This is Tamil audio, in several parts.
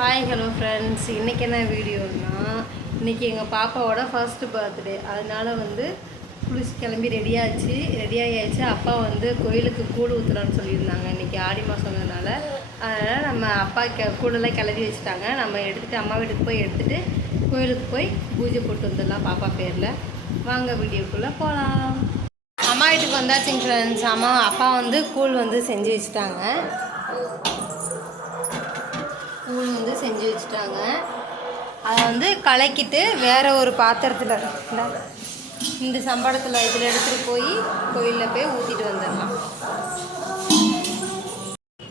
ஹாய் ஹலோ ஃப்ரெண்ட்ஸ், இன்றைக்கி என்ன வீடியோன்னா, இன்றைக்கி எங்கள் பாப்பாவோட ஃபர்ஸ்ட் பர்த்டே. அதனால் குளிச்சு கிளம்பி ரெடியாகியாச்சு. அப்பா கோயிலுக்கு கூழ் ஊற்றுறான்னு சொல்லியிருந்தாங்க. இன்றைக்கி ஆடி மாதங்கிறதுனால அதனால் நம்ம அப்பா கூழெல்லாம் கிளம்பி வச்சுட்டாங்க. நம்ம எடுத்துகிட்டு அம்மா வீட்டுக்கு போய் எடுத்துகிட்டு கோயிலுக்கு போய் பூஜை போட்டு வந்துடலாம் பாப்பா பேரில். வாங்க வீடியோக்குள்ளே போகலாம். அம்மா வீட்டுக்கு வந்தாச்சுங்க ஃப்ரெண்ட்ஸ். அப்பா கூழ் செஞ்சு வச்சுட்டாங்க. கூழ் செஞ்சு வச்சுட்டாங்க. அதை கலக்கிட்டு வேறு ஒரு பாத்திரத்தில் இந்த சம்பளத்தில் இதில் எடுத்துகிட்டு போய் கோயிலில் போய் ஊற்றிட்டு வந்துடலாம்.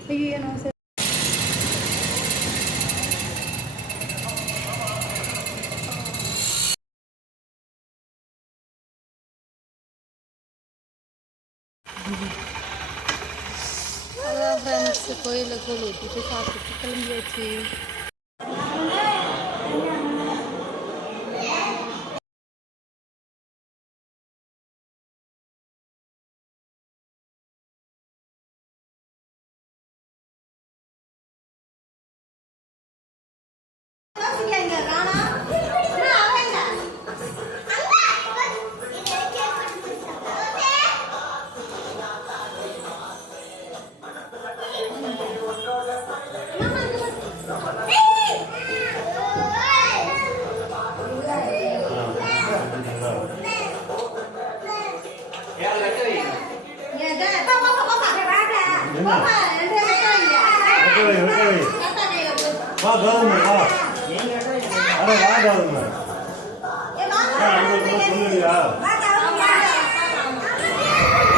ஐயோ நான் சரி. அதான் ஃப்ரெண்ட்ஸ், கோயிலில் கூழ் ஊற்றிட்டு சாப்பிட்டு கிளம்பியாச்சு.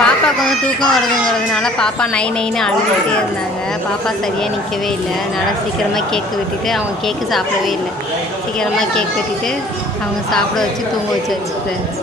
பாப்பாவுக்கு தூக்கம் வருதுங்கிறதுனால பாப்பா நைன்னு அழுதுகிட்டே இருந்தாங்க. பாப்பா சரியாக நிற்கவே இல்லை. அதனால் சீக்கிரமாக கேக்கு வெட்டிட்டு அவங்க கேக்கு சாப்பிடவே இல்லை. சீக்கிரமாக கேக் வெட்டிட்டு அவங்க சாப்பிட வச்சு தூங்க வச்சு ஃப்ரெண்ட்ஸ்.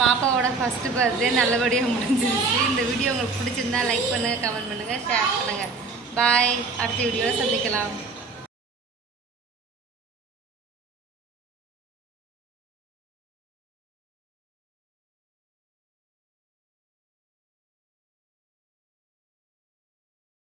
பாப்பாவோட ஃபர்ஸ்ட் பர்த்டே நல்லபடியாக முடிஞ்சிருச்சு. இந்த வீடியோ உங்களுக்கு பிடிச்சிருந்தா லைக் பண்ணுங்கள், கமெண்ட் பண்ணுங்கள், ஷேர் பண்ணுங்கள். பாய். அடுத்த வீடியோவில் சந்திக்கலாம்.